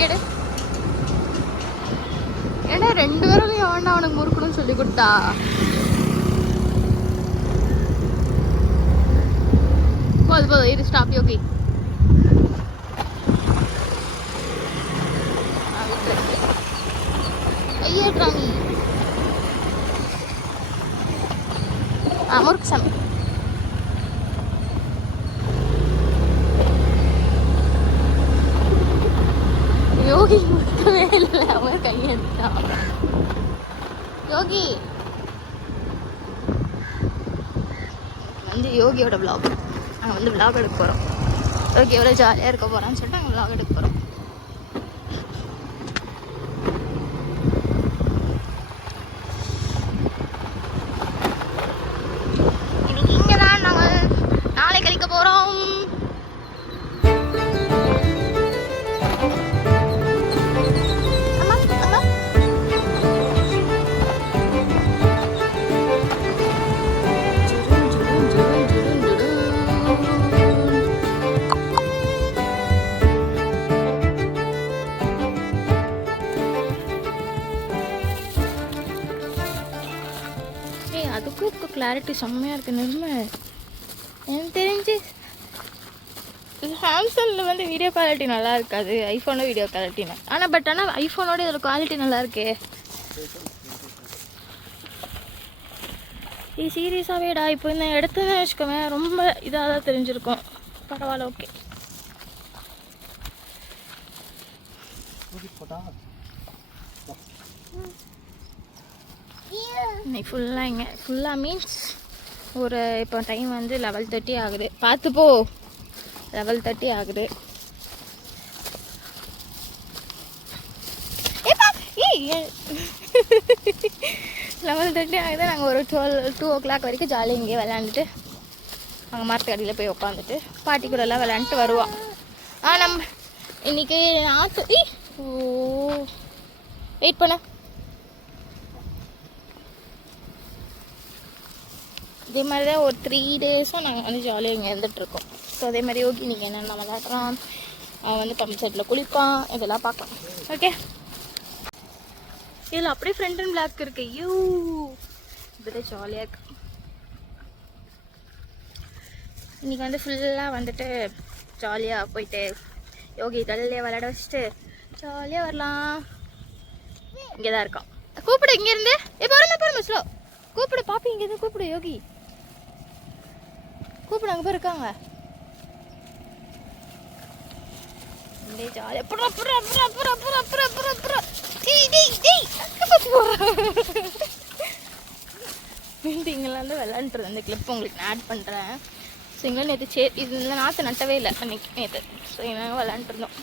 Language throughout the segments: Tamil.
கையெடு. ஏன்னா 2 பேரையும் அவன் அவனுக்கு முறுக்கணும்னு சொல்லி கொடுத்தா. போதும் இது ஸ்டாப் யோகி. ஐயேட்ரா நீ. முறுக்கு சாமி. யோகி முறுக்கவே இல்லை, அவன் கையெடுத்தான். யோகி வந்து யோகியோட vlog. நாங்கள் வந்து vlog எடுக்க போகிறோம். யோகி எவ்வளோ ஜாலியாக இருக்க போகிறான்னு சொல்லிட்டு நாங்கள் vlog எடுக்க போகிறோம். இன்னைக்கு இங்கே தான் நாங்கள் நாளை கழிக்க போகிறோம். அதுக்கும் இப்போ கிளாரிட்டி செம்மையாக இருக்குது. நிஜமே எனக்கு தெரிஞ்சு சாம்சங்கில் வந்து வீடியோ குவாலிட்டி நல்லா இருக்காது, ஐஃபோனோட வீடியோ குவாலிட்டி. ஆனால் ஐஃபோனோட இதில் குவாலிட்டி நல்லா இருக்கே. சீரியஸாகவேடா இப்போ இந்த இடத்துல வச்சுக்கோவேன் ரொம்ப இதாக தான் தெரிஞ்சிருக்கும். பரவாயில்ல, ஓகே. இன்னைக்கு ஃபுல்லாக மீன்ஸ் ஒரு இப்போ டைம் வந்து 11:30 ஆகுது. பார்த்துப்போ 11:30 ஆகுது. 11:30 ஆகுது. நாங்கள் ஒரு 2 o'clock வரைக்கும் ஜாலியாக இங்கேயே விளையாண்டுட்டு அங்கே மரத்துக்கடியில் போய் உட்காந்துட்டு பாட்டி கூடலாம் விளையாண்டுட்டு வருவோம். நம்ம இன்னைக்கு வெயிட் பண்ண இதே மாதிரி தான் ஒரு 3 days நாங்கள் வந்து ஜாலியாக இங்கே இருந்துகிட்ருக்கோம். ஸோ அதே மாதிரி யோகி நீங்கள் என்னென்ன விளையாடுறான், அவன் வந்து பம்ப் செட்டில் குளிப்பான், இதெல்லாம் பார்க்கலாம். ஓகே, இதில் அப்படியே ஃப்ரண்ட் அண்ட் பிளாக் இருக்கு. இப்படிதான் ஜாலியாக இருக்கு. இன்றைக்கி வந்து ஃபுல்லாக வந்துட்டு ஜாலியாக போயிட்டு யோகி தள்ளியே விளையாட வச்சுட்டு ஜாலியாக வரலாம். இங்கே தான் இருக்கான். கூப்பிடு இங்கேருந்து. பாருங்க ஸ்லோ கூப்பிடு பாப்பி. இங்கேருந்து கூப்பிடு யோகி. கூப்பிடு, அங்கே போய் இருக்காங்க. ஜாலியாக இங்கெல்லாம் வந்து விளையாண்டுறது. அந்த கிளிப் உங்களுக்கு நான் ஆட் பண்ணுறேன். ஸோ இங்கே நேற்று இது இந்த நாற்று நட்டவே இல்லை அன்னைக்கு நேற்று. ஸோ இங்கே விளையாண்டுருந்தோம்.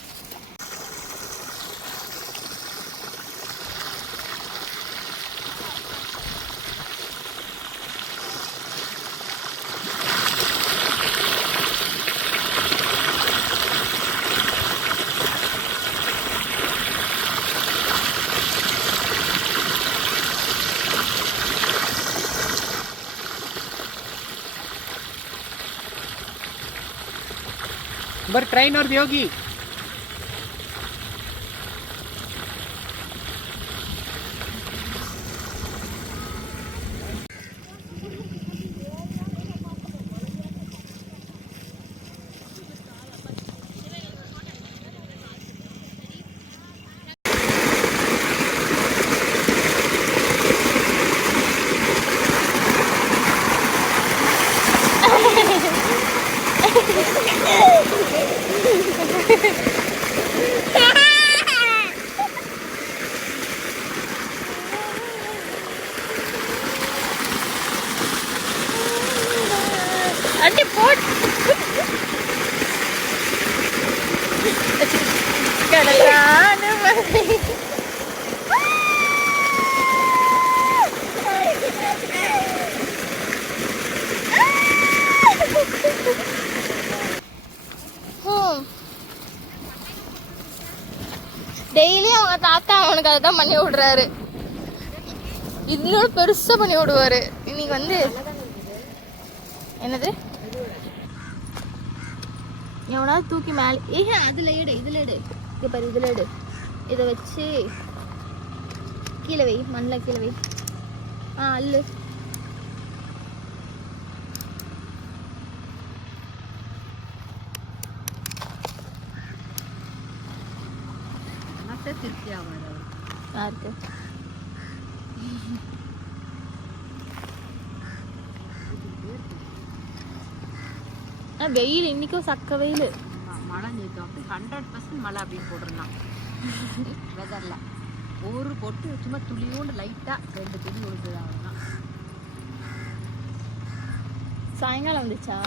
ट्रेन और योगी அடி போட் கடலான மலை. டெய்லி அவங்க தாத்தா அவனுக்கு அதை தான் பண்ணி விடுறாரு. இன்னொரு பெருசா பண்ணி விடுவாரு. இன்னைக்கு வந்து என்னது எவனாவது தூக்கி மேலே அதுல எடு, இதுல எடு, இங்க பாரு, இதுல எடு. இதை வச்சு கீழே வை, மண்ணில் கீழே வை. அல்லு. யாருக்கு? வெயில் இன்னைக்கும் சக்க வெயில். மழை நேற்று அப்படி 100% மழை அப்படின்னு போட்டிருந்தான் வெதர்ல. ஒரு பொட்டு சும்மா துளியோண்டு லைட்டாக 2 துளி விழுந்தது அவ்வளோதான். சாயங்காலம் வந்துச்சா?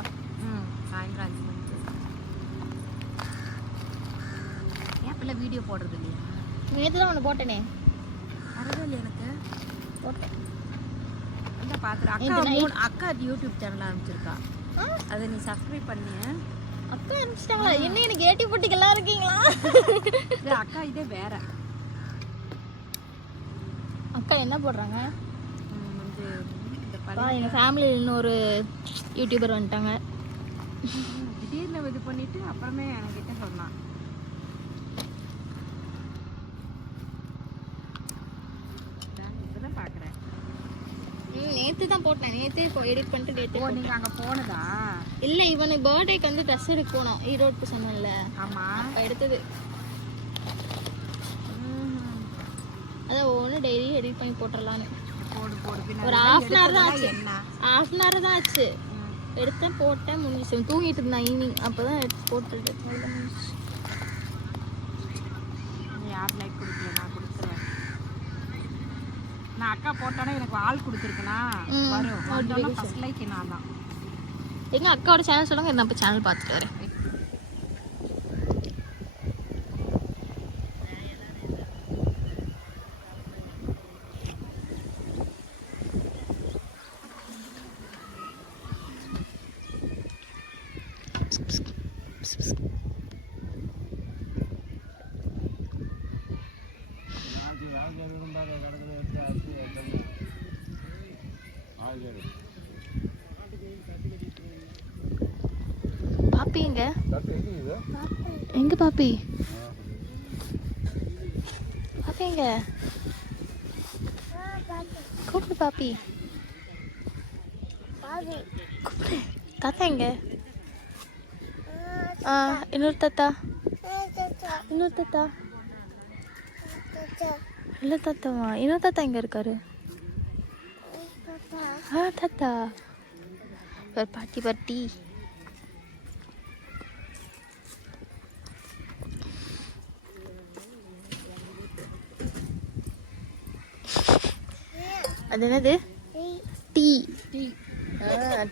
சாயங்காலம் 5 மணிக்கு. ஏன் பிள்ளை வீடியோ போடுறது இல்லையா? நேற்று தான் ஒன்று போட்டேனே. வரவே இல்லை எனக்கு. போட்டேன். அந்த பார்த்துட்டு அக்கா யூடியூப் சேனல் ஆரம்பிச்சிருக்கா. அதை நீ சப்ஸ்கிரைப் பண்ணி. அக்கா ஆரம்பிச்சிட்டாங்களா? என்ன எனக்கு ஏட்டி போட்டிக்கெல்லாம் இருக்கீங்களா? அக்கா இதே வேற. அக்கா என்ன போடுறாங்க? எங்கள் ஃபேமிலியில் இன்னொரு யூடியூபர் வந்துட்டாங்க. திடீர்னு இது பண்ணிட்டு அப்புறமே என்கிட்ட சொன்னான். இப்பதான் பார்க்குறேன். நேற்று தான் போட்டேன். நேற்றே எடிட் பண்ணிட்டு நேற்று. நீங்கள் அங்கே போனதா? இல்லை, இவனுக்கு பர்த்டேக்கு வந்து ட்ரெஸ் எடுக்க போனோம். ஈரோடு சொன்னேன்ல. ஆமாம், அப்போ எடுத்தது. அதான் ஒவ்வொன்று டெய்லி எடிட் பண்ணி போட்டுடலான்னு. ஒரு ½ hour தான் ஆச்சு. ½ hour தான் ஆச்சு. எடுத்தேன், போட்டேன், முடிஞ்சிச்சு. தூங்கிட்டு இருந்தான் ஈவினிங். அப்போ தான் எடுத்து போட்டுட்டு முடிஞ்சிச்சு. யார் லைக் கொடுக்கல? நான் கொடுத்துருவேன். நான் அக்கா போட்டோன்னே எனக்கு ஆள் கொடுத்துருக்கேனா வரும். ஃபர்ஸ்ட் லைக் நான் தான். எங்கள் அக்காவோட சேனல் சொல்லுங்க, நான் இப்போ சேனல் பார்த்துட்டு வரேன். பாப்பி எங்க? எங்க பாப்பி? பாப்பி எங்க? கூப்பிடு பாப்பி. கூப்பிடு. தாத்தா எங்க? இன்னொரு தாத்தா. இன்னொரு தாத்தா. இல்லை தாத்தாவா? இன்னொரு தாத்தா எங்க இருக்காரு? தாத்தா. பாட்டி பாட்டி. அது என்னது? டீ.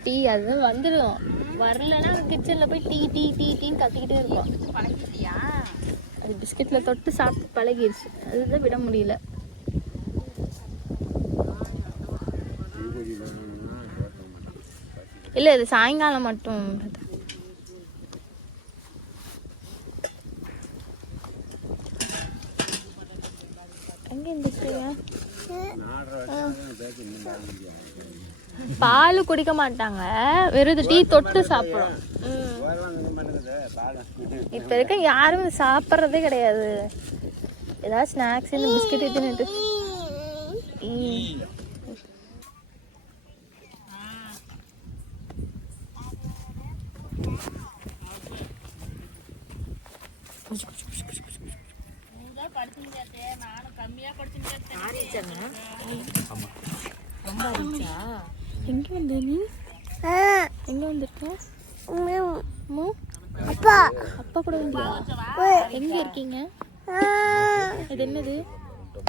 டீ அதுதான் வந்துடும். வரலன்னா கிச்சனில் போய் டீ டீ டீ டீன்னு கத்திக்கிட்டே இருக்கும். பழகிட்டியா? அது பிஸ்கெட்டில் தொட்டு சாப்பிட்டு பழகிடுச்சு. அதுதான் விட முடியல. இல்லை, இது சாயங்காலம் மட்டும். எங்கே இருந்துச்சு? பால் குடிக்க மாட்டாங்க, வெறும் டீ தொட்டு சாப்பிடும். இப்ப இருக்க யாரும் சாப்பிட்றதே கிடையாது. ஏதாவது ஸ்நாக்ஸ் இந்த பிஸ்கெட் தின்னுட்டு. எங்க வந்த நீ? எங்க வந்திருக்க? அப்பா அப்பா கூட வந்தியா? எங்க இருக்கீங்க? இது என்னது?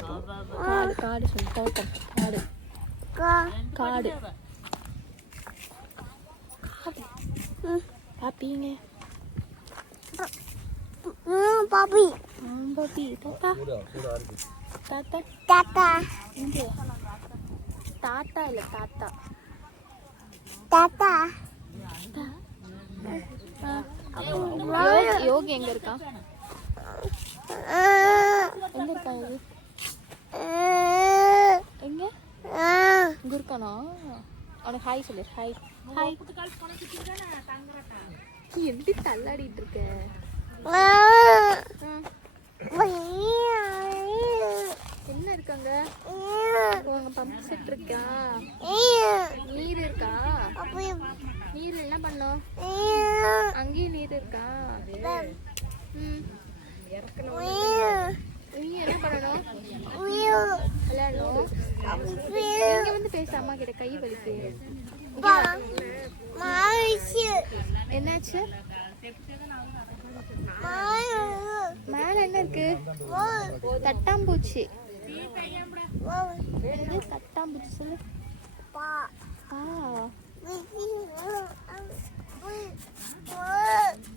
காடு. காடு சொல்லு. தோட்டம். காடு. காடு. பாப்பிங்க. பாப்பி. பாப்பி. தாத்தா. தாத்தா. தாத்தா. எங்க? தாத்தா இல்ல தாத்தா. தாத்தா. யோகி எங்க இருக்கா? எங்க இருக்கா யோகி? எங்க? இங்க இருக்கானா? அவனுக்கு ஹாய் சொல்லு. ஹாய். ஹாய். எப்படி தள்ளாடிட்டு இருக்க? நடக்கணும். நீ என்ன பண்ணணும்? விளையாடணும். இங்க வந்து பேச அம்மா கிட்ட. கை வலிக்கு. என்னாச்சு? மேல என்ன இருக்கு? தட்டாம்பூச்சி. தட்டாம்பூச்சி சொல்லு.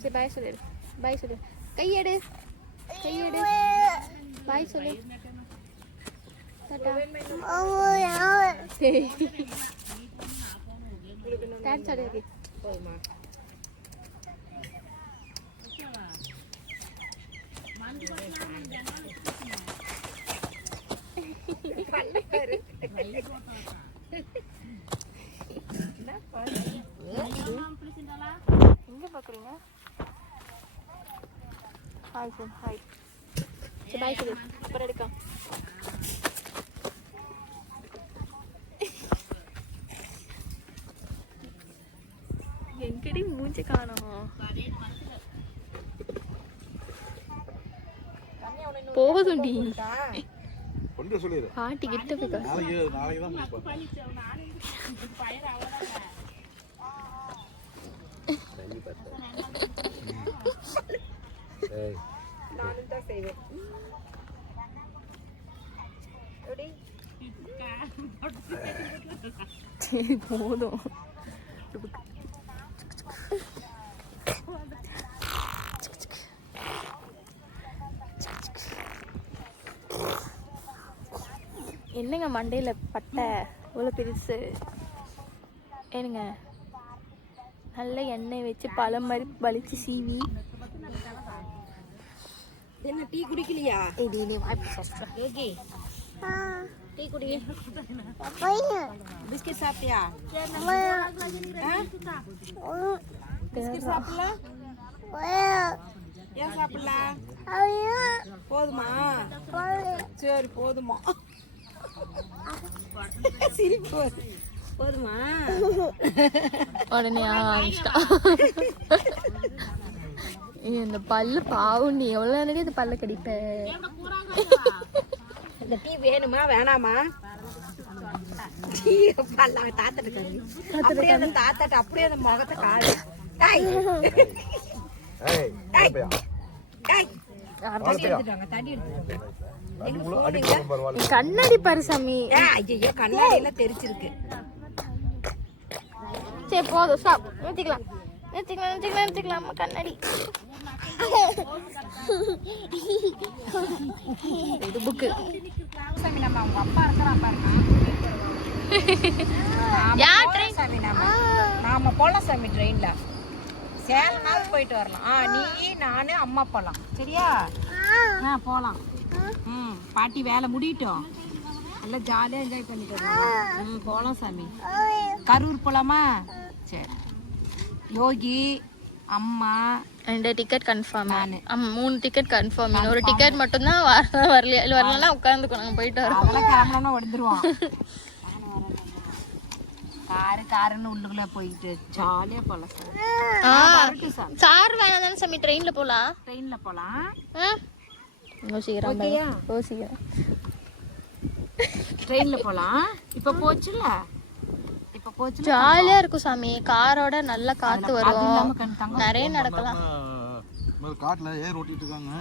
சரி பாய் சொல்லு. பாய் சொல்லு. கையெடு. கையெடு. பாய் சொல்லு. டான்ஸ் ஆடு. எங்க பாக்குறீங்க? Hi sir. ஹாய். சரி பாய் சொல்லு. அப்புறம் எடுக்க. எங்கடி மூஞ்சி காணோம்? போதுண்டி. பாட்டி கிட்ட போய் போதும். என்னங்க மண்டையில பட்டை இவ்வளோ பெருசு? ஏனுங்க நல்ல எண்ணெய் வச்சு பழம் மாதிரி வலிச்சு சீவி. என்ன டீ குடிக்கலையா? நீ வாய்ப்பு யோகி டீ குடி. பிஸ்கட் சாப்பிட்டியா? பிஸ்கட் சாப்பிடல? ஏன் சாப்பிடல? போதுமா? சரி போதுமா. சிரிப்பு போதுமா? உடனே இந்த பல்லு பாவும். நீ எவ்வளவு நேரம் இந்த பல்ல கடிப்ப? இந்த டீ வேணுமா வேணாமா? தாத்தட்ட அப்படியே அந்த தாத்தட்ட அப்படியே அந்த முகத்தை காடு. கண்ணாடி பாரு சாமி. ஐயோ கண்ணாடி எல்லாம் தெரிச்சிருக்கு. சரி போதும். ஸ்டாப். நிறுத்திக்கலாம். நிறுத்திக்கலாம். கண்ணாடி இது புக்கு. நம்ம அவங்க அப்பா இருக்கிறான் பாருங்க. நாம போலாம் சாமி ட்ரெயின்ல. சேலம்னாவது போயிட்டு வரலாம். நீ நானு அம்மா போலாம். சரியா? போலாம். பாட்டி வேலை முடியட்டும். நல்லா ஜாலியா என்ஜாய் பண்ணிட்டு வரலாம். போலாம் சாமி. கரூர் போலாமா? சரி. யோகி அம்மா 2 டிக்கெட் கன்ஃபார்ம். 3 ticket confirm. ஒரு டிக்கெட் மட்டும் தான் வரலன்னா உட்காந்துக்கணும். போயிட்டு வரோம். அதெல்லாம் கிளம்பணும்னா உடந்துருவான். காருன்னு உள்ளுக்குள்ள போயிட்டு ஜாலியா போலாம் சார். கார் வேணாம் தானே சாமி? ட்ரெயின்ல போலாம். ட்ரெயின்ல போலாம். யோசிக்கிறேன். ட்ரெயின்ல போலாம். இப்ப போச்சுல. ஜாலியா இருக்கும் சாமி. காரோட நல்ல காத்து வரும். நிறைய நடக்கலாம். காட்டுல ஏர் ஓட்டிட்டு இருக்காங்க.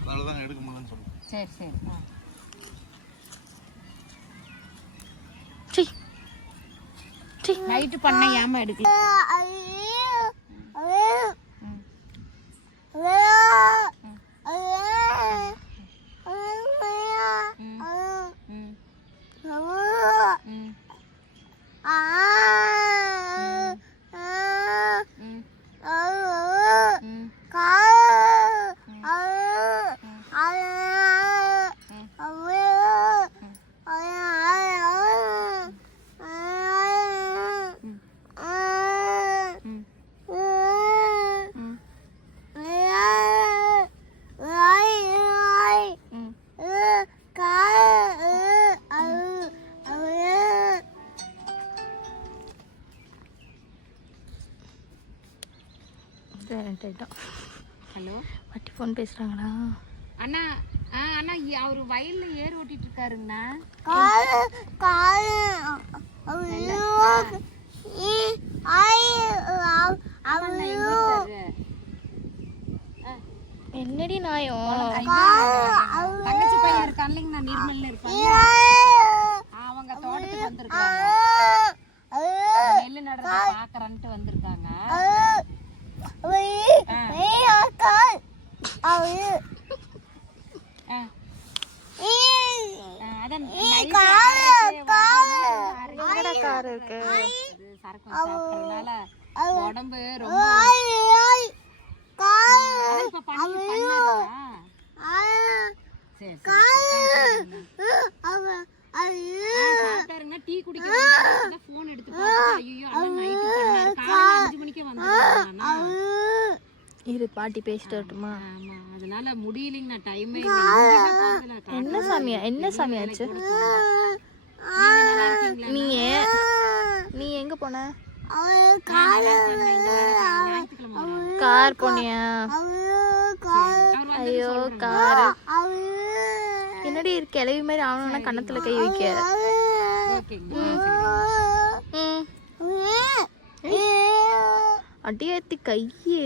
அதனாலதான் எடுக்க முடியலன்னு சொல்லுங்க. சரி சரி. நைட்டு பண்ண ஏமா எடுக்கல? ஹலோ பாட்டி ஃபோன் பேசுகிறாங்களா? அண்ணா அண்ணா அவர் வயலில் ஏர் ஓட்டிட்டு இருக்காருங்கண்ணா. என்னடி நாயம்? தங்கச்சி பையன் இருக்கான் இல்லைங்கண்ணா, நிர்மல்ல இருக்காங்க. அவங்க தோட்டத்துக்கு வந்திருக்காங்க, நெல்லு நடுறத பாக்குறன்ட்டு வந்திருக்காங்க. சரக்கு சாப்பிட்டதுனால உடம்பு ரொம்ப டீ குடிக்க போன் எடுத்து ஐயோ அண்ணன் நைட்டு பண்ணாரு, காலையில 5 மணிக்கே வந்துருக்காங்க. இரு பாட்டி பேசிட்டு வரட்டுமா? ஆமா, அதனால முடியலைங்கண்ணா, டைமே இல்லை. என்ன சாமியா, என்ன சாமியாச்சு? நீ எங்க போன? கார் போனியா? ஐயோ கார் என்னடி கிளவி மாதிரி அவன கண்ணத்துல கை வைக்க. அடியாத்தி கையே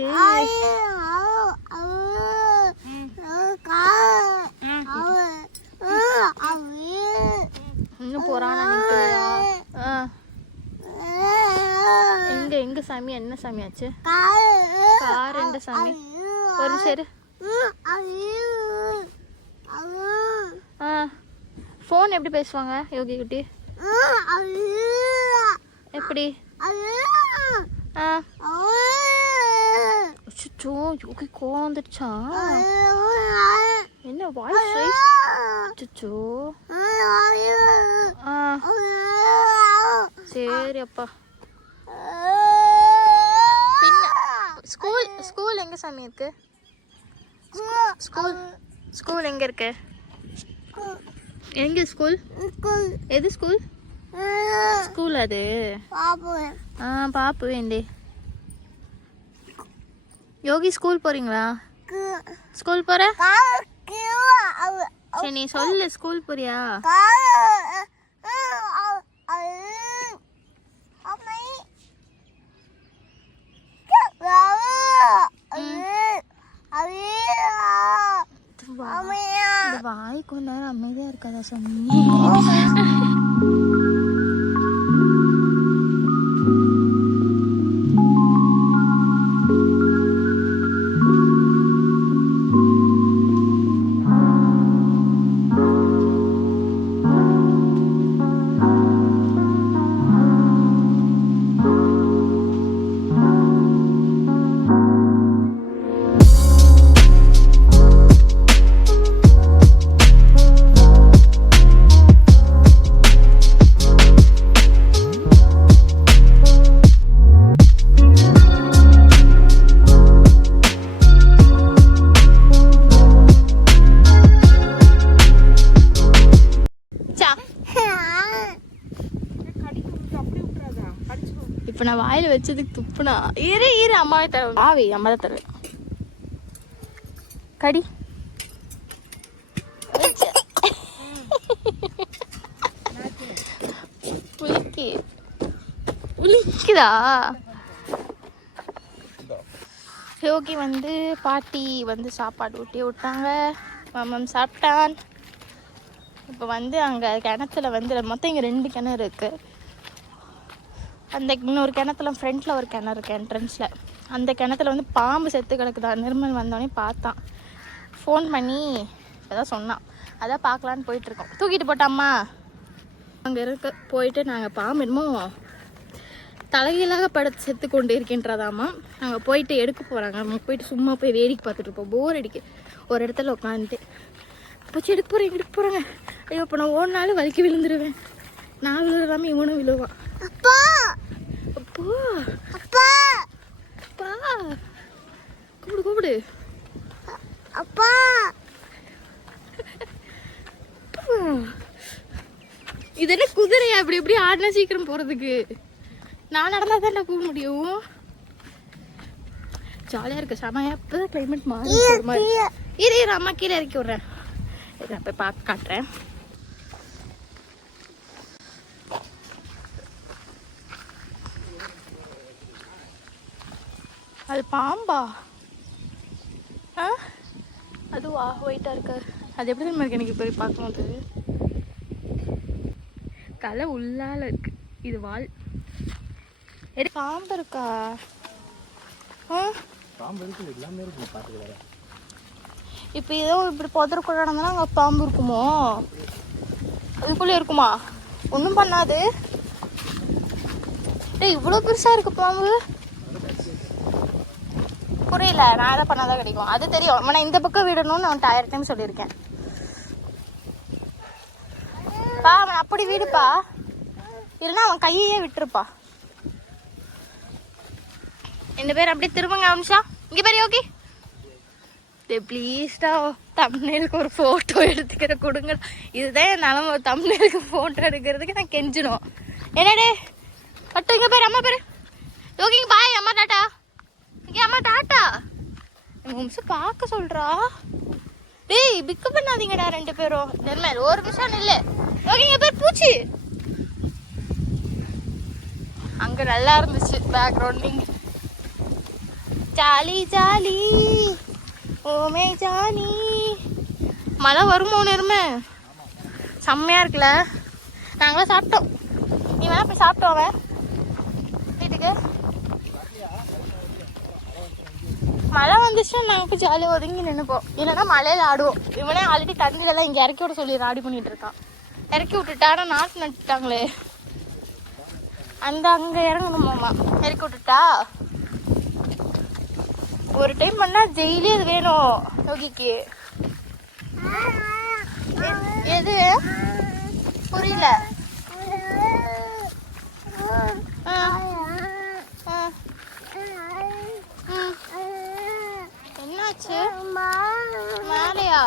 இன்னும் போறானா? எங்க எங்க சாமி, என்ன சாமியாச்சு? கார் எந்த சாமி? ஒரு சரி. ஃபோன் எப்படி பேசுவாங்க யோகி குட்டி? எப்படி? அச்சோ யோகி கோவம் வந்துடுச்சா? என்ன வாய்ஸ் ரைஸ்? அச்சோ சரி அப்பா. ஸ்கூல் எங்க சாமி இருக்கு? ஸ்கூல் எங்க இருக்கு? எங்க ஸ்கூல்? எது ஸ்கூல்? ஸ்கூல் அது பாப்பு வேண்டி. யோகி ஸ்கூல் போறீங்களா? ஸ்கூல் போற? சரி நீ சொல்லு, ஸ்கூல் போறியா? வாய் கொஞ்ச நேரம் அமைதியா இருக்காதா சாமி? இப்போ நான் வாயில் வச்சதுக்கு துப்புனா இரு அம்மா தருவேன். ஆவி அம்மா தான் தருவேன். கடி புளிக்குதா? யோகி வந்து பாட்டி வந்து சாப்பாடு ஊட்டி விட்டாங்க, மாமன் சாப்பிட்டான். இப்போ வந்து அங்கே கிணத்துல வந்து மொத்தம் இங்கே 2 கிணறு இருக்குது. அந்த இன்னொரு கிணத்துல ஃப்ரண்ட்டில் ஒரு கிணறு இருக்குது என்ட்ரன்ஸில். அந்த கிணத்துல வந்து பாம்பு செத்து கிடக்குதா. நிர்மல் வந்தோடனே பார்த்தான், ஃபோன் பண்ணி அதான் சொன்னான். அதான் பார்க்கலான்னு போயிட்டுருக்கோம். தூக்கிட்டு போட்டாம்மா அங்கே இருக்க போயிட்டு நாங்கள் பாம்பு என்னமோ தலைகீழாக படுத்து செத்து கொண்டு இருக்கின்றதாம்மா. நாங்கள் போயிட்டு எடுக்க போகிறாங்க. நம்ம போயிட்டு சும்மா போய் வேடிக்கை பார்த்துட்டு இருப்போம். போர் அடிக்கு ஒரு இடத்துல உட்காந்துட்டு. போச்சு எடுக்க போகிறாங்க. ஐயோ இப்போ நான் ஓடினாலும் வலிக்கு விழுந்துருவேன். நான் விழுறாம இவனும் விழுவான். அப்பா அப்பா அப்பா அப்பா கூப்பிடு அப்பா. இது என்ன குதிரையா இப்படி எப்படி ஆடினா சீக்கிரம் போறதுக்கு? நான் நடந்தா தான் போக முடியும். ஜாலியாக இருக்குது செமையாக. இப்போ தான் கிளைமேட் மாறி இரு அம்மா கீழே இறக்கி விட்றேன். நான் போய் பார்க்க காட்டுறேன். அது பாம்பா? அதுவா ஒயிட்டாக இருக்கு. அது எப்படி தான் இருக்கு எனக்கு போய் பார்க்கும்போது. தலை உள்ளால இருக்கு. இது வால். பாம்பு இருக்கா? இப்போ ஏதோ இப்படி புதற்குள்ள நடந்தனா அங்கே பாம்பு இருக்குமோ? அதுக்குள்ளே இருக்குமா? ஒன்றும் பண்ணாது. இவ்வளோ பெருசாக இருக்கு பாம்பு. புரியல. நான் எதை பண்ணாதான் கிடைக்கும் அது தெரியும். நான் இந்த பக்கம் விடணும்னு நான் 1000 டைம் சொல்லியிருக்கேன். பா அவன் அப்படி விடுப்பா, இல்லைன்னா அவன் கையே விட்டுருப்பா. 2 பேர் அப்படியே திரும்புங்க. அம்சா இங்கே பேர் யோகி ப்ளீஸ்டா தம்ப்நெயிலுக்கு ஒரு ஃபோட்டோ எடுத்துக்கிற கொடுங்க. இதுதான் என் நிலமை. தம்ப்நெயிலுக்கு ஃபோட்டோ எடுக்கிறதுக்கு நான் கெஞ்சணும். என்னடே பட்டு இங்கே பேர் அம்மா பேர் யோகிங்க பாய். அம்மா டாட்டா. இங்கே அம்மா டாட்டா. எங்கள் நிமிஷம் பார்க்க சொல்கிறா. டேய் பிக்கு பண்ணாதீங்கடா 2 பேரும். நெர்மல் ஒரு நிமிஷம் இல்லை. யோகிங்க பேர் பூச்சி. அங்கே நல்லா இருந்துச்சு பேக்ரவுண்டிங். ஜாலி ஜாலி ஓமே ஜாலி. மழை வருமோ நேரமே? செம்மையாக இருக்குல்ல. நாங்களாம் சாப்பிட்டோம். நீ வேணா போய் சாப்பிட்டோம் அவன் வீட்டுக்கு. மழை வந்துச்சுன்னா நாங்கள் போய் ஜாலியாக ஒதுங்கி நின்றுப்போம். இல்லைன்னா மழையில் ஆடுவோம். இவனே ஆல்ரெடி தண்ணியிலலாம் இங்கே இறக்கி விட சொல்லி ராடி பண்ணிட்டு இருக்கான். இறக்கி விட்டுட்டானா நாட்டு நட்டுட்டாங்களே அந்த அங்கே இறங்கணுமாம்மா. இறக்கி விட்டுட்டா ஒரு டைம் பண்ணால் டெய்லி அது வேணும் யோகிக்கு. எது புரியல? என்னாச்சு மேலையா?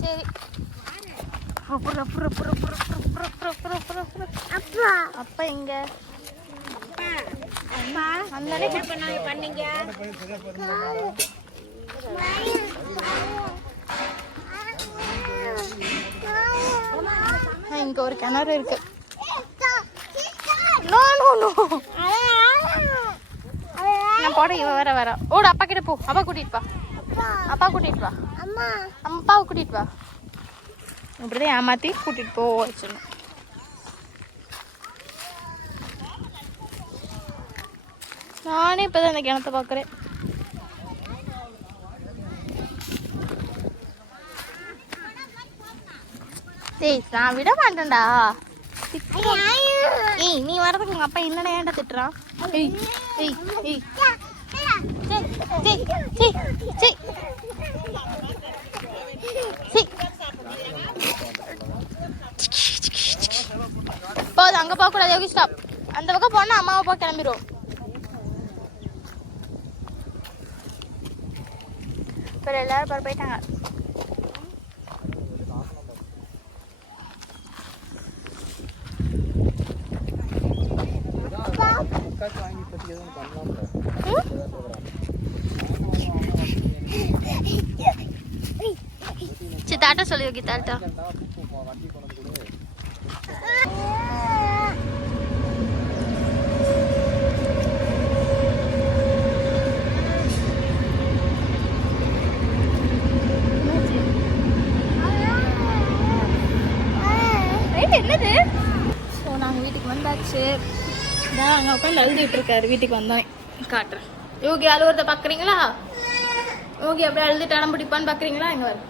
சரி அப்பா எங்க பண்ணீங்க? இங்க ஒரு கிணறு இருக்கு. நான் போட இவ வர ஓடு. அப்பா கிட்ட போ. அப்பா கூட்டிட்டு வா. அப்பா கூட்டிட்டு வா. அப்பாவை கூட்டிட்டு வா. இப்படிதான் ஏமாத்தி கூட்டிட்டு போ வச்சிடணும். நானே இப்பதான் இந்த கிணத்தை பாக்குறேன். டேய் நான் விட மாட்டேன்டா. ஏய் நீ வரதுக்கு உங்க அப்பா இல்லைன்னா ஏன்டா திட்டுறான்? ஏய் ஏய் ஏய் போதும். அங்க போக கூடாது யோகி. ஸ்டாப். அந்த பக்கம் போனா அம்மாவை போ கிளம்பிடும். இப்போ எல்லாரும் பாரு போயிட்டாங்க. சரி தாட்டா சொல்லி யோகி. தாட்டா. என்னது? ஸோ நாங்கள் வீட்டுக்கு வந்தாச்சு. நான் அங்கே உட்காந்து அழுதுகிட்டு இருக்காரு. வீட்டுக்கு வந்தோம் காட்டுறேன். யோகி அழுவுறத பார்க்குறீங்களா? யோகி அப்படியே அழுதுட்டு அடம் பிடிப்பான்னு பார்க்குறீங்களா? இங்கே வர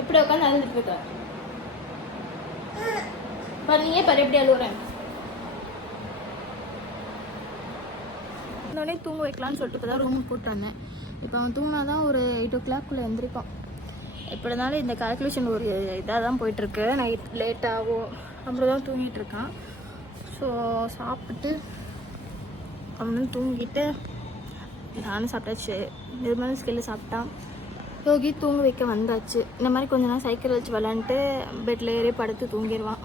எப்படி உட்காந்து அழுதுட்டு இருக்காரு பாரு. நீயே பாரு எப்படி அழுவுறேன். உடனே தூங்க வைக்கலான்னு சொல்லிட்டு இப்போ தான் ரூமுக்கு போட்டு வந்தேன். இப்போ அவன் தூங்கினாதான் ஒரு 8 o'clock எழுந்திரிப்பான். எப்படி இருந்தாலும் இந்த கால்குலேஷன் ஒரு இதாக தான் போயிட்டுருக்கு. நைட் லேட்டாகும். அப்புறம் தான் தூங்கிட்டு இருக்கான். ஸோ சாப்பிட்டு அவனும் தூங்கிட்டு நானும் சாப்பிட்டாச்சு. நிர்மலும் ஸ்கில்ல சாப்பிட்டான். யோகி தூங்க வைக்க வந்தாச்சு. இந்த மாதிரி கொஞ்ச நேரம் சைக்கிள் வச்சு விளாண்டுட்டு பெட்டில் ஏறி படுத்து தூங்கிடுவான்.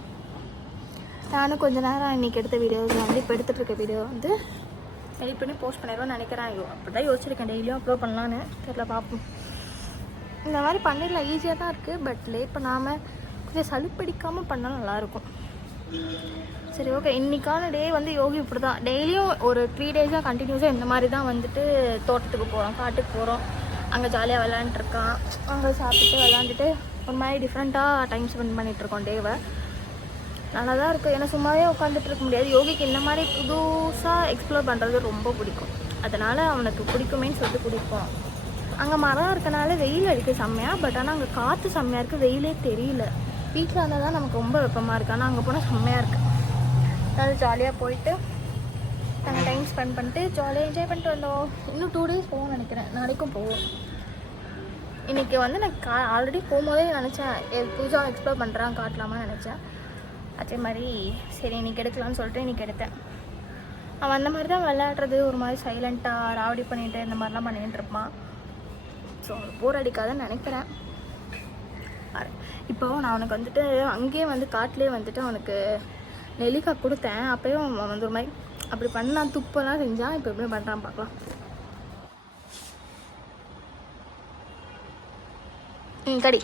நானும் கொஞ்ச நேரம் இன்றைக்கி எடுத்த வீடியோஸ் வந்து இப்போ எடுத்துகிட்டு இருக்க வீடியோ வந்து எடிட் பண்ணி போஸ்ட் பண்ணிடுவோம்னு நினைக்கிறேன். அப்படி தான் யோசிச்சிருக்கேன், டெய்லியும் அப்லோட் பண்ணலான்னு. தெரியல, பார்ப்போம். இந்த மாதிரி பண்ணிடலாம், ஈஸியாக தான் இருக்குது. பட் லேட் பண்ணாமல் கொஞ்சம் சலுப்படிக்காமல் பண்ணால் நல்லாயிருக்கும். சரி, ஓகே. இன்றைக்கான டே வந்து யோகி இப்படி தான் டெய்லியும் ஒரு 3 டேஸாக கண்டினியூஸாக இந்த மாதிரி தான் வந்துட்டு தோட்டத்துக்கு போகிறோம், காட்டுக்கு போகிறோம். அங்கே ஜாலியாக விளாண்டுருக்கான், அங்கே சாப்பிட்டு விளாண்டுட்டு ஒரு மாதிரி டிஃப்ரெண்ட்டாக டைம் ஸ்பெண்ட் பண்ணிகிட்ருக்கோம் டேவை. நல்லா தான் இருக்குது. ஏன்னா சும்மாவே உட்காந்துட்டு இருக்க முடியாது. யோகிக்கு இந்த மாதிரி புதுசாக எக்ஸ்ப்ளோர் பண்ணுறது ரொம்ப பிடிக்கும். அதனால் அவனுக்கு பிடிக்குமேன்னு சொல்லிட்டு பிடிக்கும். அங்கே மரம் இருக்கனால வெயில் அடிக்க செம்மையாக, பட் ஆனால் அங்கே காற்று செம்மையாக இருக்குது, வெயிலே தெரியல. வீட்டில் இருந்தால் தான் நமக்கு ரொம்ப வெப்பமாக இருக்குது, ஆனால் அங்கே போனால் செம்மையாக இருக்குது. அதனால் ஜாலியாக போயிட்டு நாங்கள் டைம் ஸ்பெண்ட் பண்ணிட்டு ஜாலியாக என்ஜாய் பண்ணிட்டு வந்தோம். இன்னும் 2 டேஸ் போவோம்னு நினைக்கிறேன், நாளைக்கும் போவோம். இன்றைக்கி வந்து நான் ஆல்ரெடி போகும்போதே நினச்சேன் பூஜா எக்ஸ்ப்ளோர் பண்ணுறான் காட்டலாமான்னு நினச்சேன். அதே மாதிரி சரி இன்றைக்கி எடுக்கலாம்னு சொல்லிட்டு இன்றைக்கி எடுத்தேன். அவன் அந்த மாதிரி தான் விளையாடுறது, ஒரு மாதிரி சைலண்ட்டாக ராவடி பண்ணிட்டு இந்த மாதிரிலாம் பண்ணிகிட்டு இருப்பான். ஸோ போர் அடிக்காதுன்னு நினைக்கிறேன். இப்போ நான் அவனுக்கு வந்துட்டு அங்கேயே வந்து காட்டிலே வந்துட்டு அவனுக்கு நெல்லிக்காய் கொடுத்தேன். அப்போயும் அவன் வந்து ஒரு மாதிரி அப்படி பண்ணான், துப்பெல்லாம் செஞ்சான். இப்போ எப்படி பண்ணுறான் பார்க்கலாம். கடி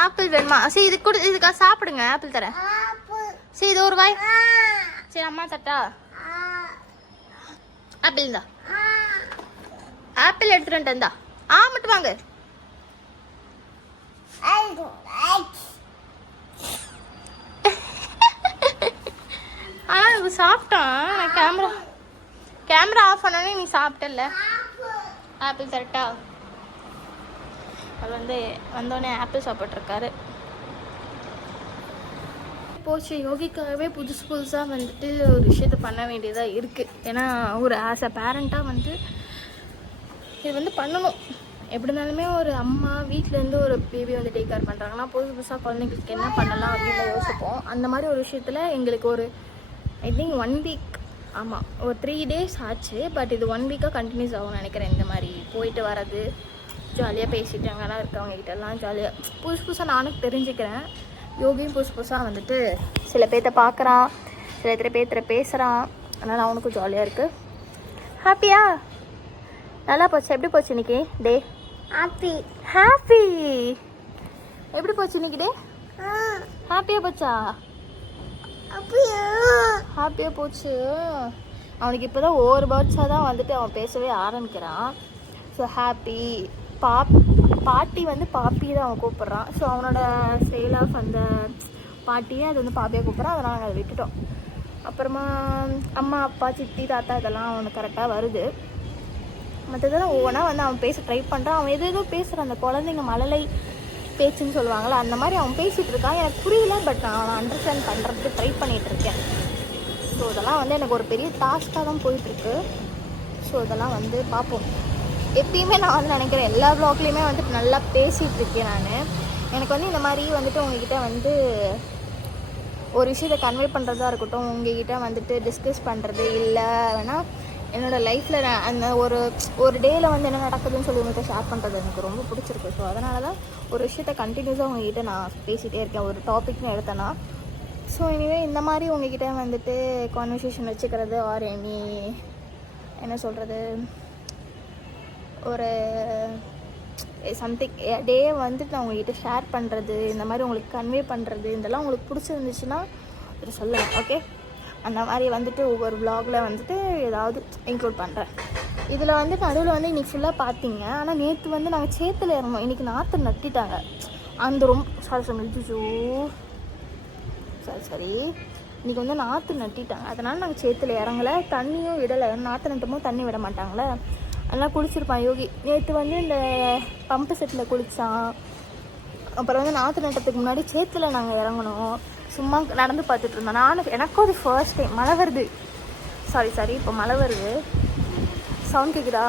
ஆப்பிள் வேணுமா? சரி இது கூட இதுக்கா சாப்பிடுங்க, ஆப்பிள் தரேன். சரி இது ஒரு வாய். சரி அம்மா தட்டா ஆப்பிள் இருந்தா, ஆப்பிள் எடுத்துட்டு இருந்தா மட்டும் வாங்க. ஆனால் சாப்பிட்டான். நான் கேமரா ஆஃப் பண்ணோன்னே நீ சாப்பிட்டல. ஆப்பிள் தரட்டா? அது வந்து வந்தோடனே ஆப்பிள் சாப்பிட்ருக்காரு. போச்சு. யோகிக்காகவே புதுசாக வந்துட்டு ஒரு விஷயத்த பண்ண வேண்டியதாக இருக்குது. ஏன்னா ஒரு ஆஸ் அ பேரண்ட்டாக வந்து இது வந்து பண்ணணும். எப்படி இருந்தாலுமே ஒரு அம்மா வீட்டிலேருந்து ஒரு பேபி வந்து டேக் கேர் பண்ணுறாங்கன்னா புதுசாக குழந்தைங்களுக்கு என்ன பண்ணலாம் அப்படின்னு யோசிப்போம். அந்த மாதிரி ஒரு விஷயத்தில் எங்களுக்கு ஒரு ஐ திங்க் 1 வீக், ஆமாம் ஒரு 3 டேஸ் ஆச்சு. பட் இது 1 வீக்காக கண்டினியூஸ் ஆகும்னு நினைக்கிறேன். இந்த மாதிரி போயிட்டு வர்றது, ஜாலியாக பேசிட்டு அங்கெல்லாம் இருக்கவங்ககிட்டலாம் ஜாலியாக புதுசாக நானும் தெரிஞ்சுக்கிறேன். யோகியும் புதுசாக வந்துட்டு சில பேர்த்த பார்க்குறான், சில பேர்த்த பேசுகிறான். அதனால் அவனுக்கும் ஜாலியாக இருக்குது. ஹாப்பியா? நல்லா போச்சு. எப்படி போச்சு இன்னைக்கு டே? ஹாப்பி. எப்படி போச்சு இன்னைக்கு டே? ஹாப்பியாக போச்சா? ஹாப்பியாக போச்சு. அவனுக்கு இப்போ தான் ஒவ்வொரு பேர்ட்ஸாக தான் வந்துட்டு அவன் பேசவே ஆரம்பிக்கிறான். So happy. பாட்டி வந்து பாப்பி தான் அவன் கூப்பிட்றான். ஸோ அவனோட ஸ்டைல் ஆஃப் அந்த பாட்டியே அது வந்து பாப்பியாக கூப்பிட்றான். அதனால் நாங்கள் அதை விட்டுட்டோம். அப்புறமா அம்மா அப்பா சித்தி தாத்தா இதெல்லாம் அவனுக்கு கரெக்டாக வருது. மற்றதெல்லாம் ஒவ்வொன்றா வந்து அவன் பேச ட்ரை பண்ணுறான். அவன் ஏதோ பேசுகிறான், அந்த குழந்தைங்க மழலை பேச்சுன்னு சொல்லுவாங்கள்ல, அந்த மாதிரி அவன் பேசிகிட்டு இருக்கான். எனக்கு புரியல, பட் நான் அவனை அண்டர்ஸ்டாண்ட் பண்ணுறதுக்கு ட்ரை பண்ணிகிட்ருக்கேன். ஸோ இதெல்லாம் வந்து எனக்கு ஒரு பெரிய டாஸ்க்காக தான் போயிட்டுருக்கு. ஸோ இதெல்லாம் வந்து பார்ப்போம். எப்பயுமே நான் வந்து நினைக்கிறேன் எல்லா வ்ளாக்லேயுமே வந்துட்டு நல்லா பேசிகிட்டு இருக்கேன் நான். எனக்கு வந்து இந்த மாதிரி வந்துட்டு உங்ககிட்ட வந்து ஒரு விஷயத்தை கன்வே பண்ணுறதா இருக்கட்டும், உங்ககிட்ட வந்துட்டு டிஸ்கஸ் பண்ணுறது இல்லை வேணால் என்னோடய லைஃப்பில் நான் அந்த ஒரு டேயில் வந்து என்ன நடக்குதுன்னு சொல்லி உங்கள்கிட்ட ஷேர் பண்ணுறது எனக்கு ரொம்ப பிடிச்சிருக்கு. ஸோ அதனால தான் ஒரு விஷயத்த கண்டினியூஸாக உங்ககிட்ட நான் பேசிகிட்டே இருக்கேன், ஒரு டாபிக்னு எடுத்தேன்னா. ஸோ இனிவே இந்த மாதிரி உங்ககிட்ட வந்துட்டு கான்வர்சேஷன் வச்சுக்கிறது ஆர் என்ன சொல்கிறது, ஒரு சம்திங் டே வந்துட்டு நான் உங்கள்கிட்ட ஷேர் பண்ணுறது, இந்த மாதிரி உங்களுக்கு கன்வே பண்ணுறது, இதெல்லாம் உங்களுக்கு பிடிச்சிருந்துச்சுன்னா இது சொல்லுங்கள். ஓகே, அந்த மாதிரி வந்துட்டு ஒவ்வொரு விலாகில் வந்துட்டு ஏதாவது இன்க்ளூட் பண்ணுறேன். இதில் வந்து நடுவில் வந்து இன்றைக்கி ஃபுல்லாக பார்த்தீங்க. ஆனால் நேற்று வந்து நாங்கள் சேத்துல இறங்கணும். இன்றைக்கி நாற்று நட்டிட்டாங்க. அந்த ரொம்ப சரி இன்றைக்கி வந்து நாற்று நட்டிட்டாங்க. அதனால் நாங்கள் சேத்துல இறங்கலை, தண்ணியும் விடலை. நாற்று நட்டும்போது தண்ணி விட மாட்டாங்களே, அதெல்லாம் குளிச்சிருப்பான் யோகி. நேற்று வந்து இந்த பம்பு செட்டில் குளித்தான். அப்புறம் வந்து நாற்று நட்டத்துக்கு முன்னாடி சேத்துல நாங்கள் இறங்கணும். சும்மா நடந்து பார்த்துட்டு இருந்தோம். எனக்கும் அது ஃபர்ஸ்ட் டைம். மழை வருது, சாரி இப்போ மழை வருது. சவுண்ட் கேட்குதா?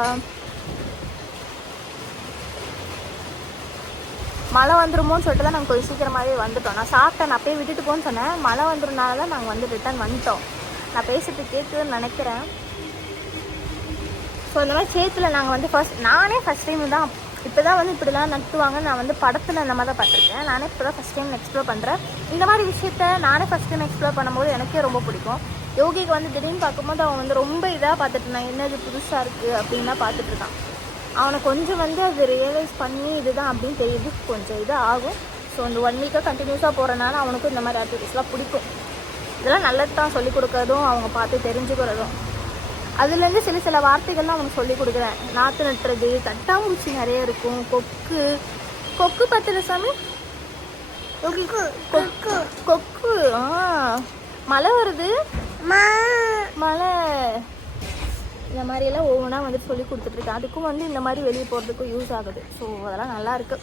மழை வந்துடுமோன்னு சொல்லிட்டு தான் நாங்கள் கொஞ்சம் சீக்கிரமாகவே வந்துட்டோம். நான் சாப்பிட்டேன், நான் அப்படியே விட்டுட்டு போன்னு சொன்னேன். மழை வந்துடுனால தான் நாங்கள் வந்து ரிட்டர்ன் வந்துட்டோம். நான் பேசிட்டு கேட்குதுன்னு நினைக்கிறேன். ஸோ இந்த மாதிரி சேத்துல நாங்கள் வந்து நானே ஃபஸ்ட் டைம் தான் இப்போ தான் வந்து இப்படிலாம் நட்டுவாங்க. நான் வந்து படத்தில் அந்த மாதிரி தான் பார்த்துருக்கேன். நானே இப்போ தான் ஃபஸ்ட் டைம் எக்ஸ்ப்ளோர் பண்ணுறேன். இந்த மாதிரி விஷயத்த நானே ஃபஸ்ட் டைம் எக்ஸ்ப்ளோர் பண்ணும்போது எனக்கே ரொம்ப பிடிக்கும். யோகிக்கு வந்து திடீர்னு பார்க்கும்போது அவன் வந்து ரொம்ப இதாக பார்த்துட்டு இருந்தான், என்னது புதுசாக இருக்குது அப்படின்னு தான் பார்த்துட்டு இருக்கான். அவனை கொஞ்சம் வந்து அது ரியலைஸ் பண்ணி இதுதான் அப்படின்னு தெரியுது கொஞ்சம் இது ஆகும். ஸோ இந்த 1 வீக்காக கண்டினியூஸாக போகிறனால அவனுக்கும் இந்த மாதிரி ஆக்டிவிட்டீஸ்லாம் பிடிக்கும். இதெல்லாம் நல்லது தான் சொல்லிக் கொடுக்கறதும் அவங்க பார்த்து தெரிஞ்சுக்கிறதும். அதுலேருந்து சில வார்த்தைகள்லாம் அவனுக்கு சொல்லிக் கொடுக்குறேன். நாற்று நட்டுறது, கட்டாம்பூச்சி நிறைய இருக்கும், கொக்கு பத்துல சாமி கொக்கு மழை வருது, மழை, இந்த மாதிரியெல்லாம் ஒவ்வொன்றா வந்துட்டு சொல்லி கொடுத்துட்ருக்கேன். அதுக்கும் வந்து இந்த மாதிரி வெளியே போகிறதுக்கும் யூஸ் ஆகுது. ஸோ அதெல்லாம் நல்லாயிருக்கு.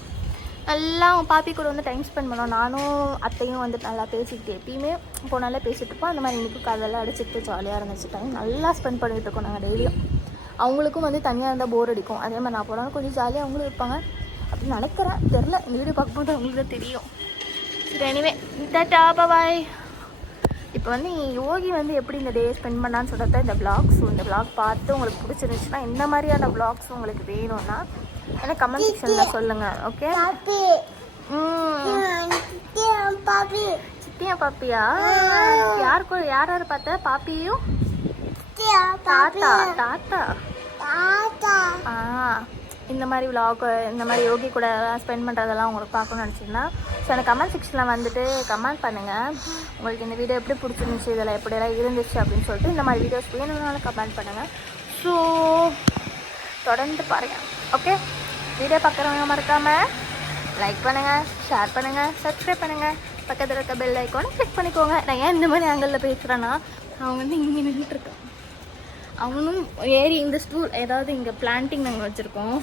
நல்லா அவன் பாப்பி கூட வந்து டைம் ஸ்பெண்ட் பண்ணோம். நானும் அத்தையும் வந்துட்டு நல்லா பேசிக்கிட்டு எப்பயுமே போனாலே பேசிகிட்டு இருப்போம். அந்த மாதிரி இன்றைக்கும் கதெல்லாம் அடிச்சுட்டு ஜாலியாக இருந்துச்சு. டைம் நல்லா ஸ்பெண்ட் பண்ணிகிட்டு இருக்கோம் நாங்கள் டெய்லியும். அவங்களுக்கும் வந்து தனியாக இருந்தால் போர் அடிக்கும். அதே மாதிரி நான் போனாலும் கொஞ்சம் ஜாலியாக அவங்களும் இருப்பாங்க அப்படின்னு நினைக்கிறேன். தெரில, இந்த வீடியோ பார்க்கும்போது அவங்களுக்கு தான் தெரியும். சரி, எனிவே டாடா பாய். இப்போ வந்து யோகி வந்து எப்படி இந்த டே ஸ்பெண்ட் பண்ணான்னு சொல்கிறது இந்த விளாக்ஸ். இந்த விளாக் பார்த்து உங்களுக்கு பிடிச்சிருந்துச்சுன்னா இந்த மாதிரியான விளாக்ஸ் உங்களுக்கு வேணும்னா எனக்கு கமெண்ட் செக்ஷனில் சொல்லுங்கள். ஓகே, சித்தியா பாப்பியா? யார் பார்த்த பாப்பியும் தாத்தா இந்த மாதிரி விளாக் இந்த மாதிரி யோகி கூட ஸ்பெண்ட் பண்ணுறதெல்லாம் உங்களுக்கு பார்க்கணும்னு நினச்சிங்கன்னா ஸோ எனக்கு கமெண்ட் செக்ஷனில் வந்துட்டு கமெண்ட் பண்ணுங்கள். உங்களுக்கு இந்த வீடியோ எப்படி பிடிச்சிருந்துச்சி, இதில் எப்படியெல்லாம் இருந்துச்சு அப்படின்னு சொல்லிட்டு இந்த மாதிரி வீடியோஸ் வேணும்னாலும் கமெண்ட் பண்ணுங்கள். ஸோ தொடர்ந்து பாருங்கள். ஓகே, வீடியோ பார்க்குறவங்க மறக்காமல் லைக் பண்ணுங்கள், ஷேர் பண்ணுங்கள், சப்ஸ்கிரைப் பண்ணுங்கள், பக்கத்தில் இருக்க பெல் ஐக்கானை கிளிக் பண்ணிக்கோங்க. நான் ஏன் இந்த மாதிரி ஆங்கிளில் பேசுகிறேன்னா அவன் வந்து இங்கே நின்றுட்டுருக்கான். அவனும் ஏறி இந்த ஸ்டூல் ஏதாவது இங்கே பிளான்டிங் நாங்கள் வச்சுருக்கோம்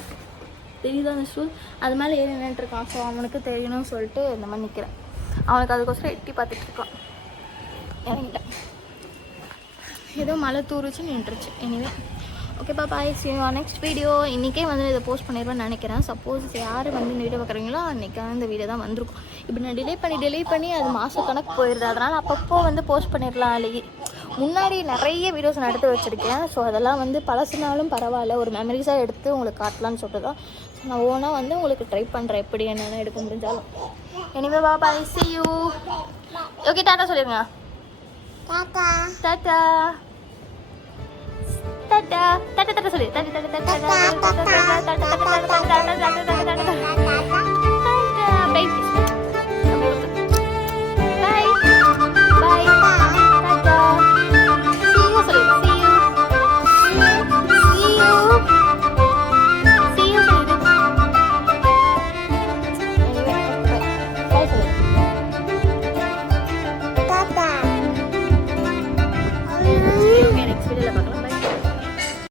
தெரியுதா அந்த ஸ்டூல், அது மேலே ஏறி நின்றுட்டுருக்கான். ஸோ அவனுக்கு தெரியணும்னு சொல்லிட்டு இந்த மாதிரி நிற்கிறேன். அவனுக்கு அதுக்கோசரம் எட்டி பார்த்துட்டு இருக்கான். இறங்கிட்டேன், ஏதோ மழை தூருச்சு நின்றுச்சு. எனிவே ஓகேப்பா, பாய், see you on next video. இன்றைக்கே வந்து இதை போஸ்ட் பண்ணிடுவேன்னு நினைக்கிறேன். சப்போஸ் யார் வந்து இந்த வீடியோ பார்க்குறீங்களோ அன்றைக்கான இந்த வீடியோ தான் வந்திருக்கும். இப்போ நான் டிலே பண்ணி அது மாதக்கணக்கு போயிடுது. அதனால் அப்பப்போ வந்து போஸ்ட் பண்ணிடலாம். அழகி முன்னாடி நிறைய வீடியோஸ் நான் எடுத்து வச்சுருக்கேன். ஸோ அதெல்லாம் வந்து பழசுனாலும் பரவாயில்ல, ஒரு மெமரிஸாக எடுத்து உங்களுக்கு காட்டலான்னு சொல்லிட்டு தான் ஸோ நான் ஓனாக வந்து உங்களுக்கு ட்ரை பண்ணுறேன் எப்படி என்னென்ன எடுக்க முடிஞ்சாலும். Anyway bye, see you. Okay, tata சொல்லிடுங்க. டாட்டா டாட்டா சொல்லு. டாட்டா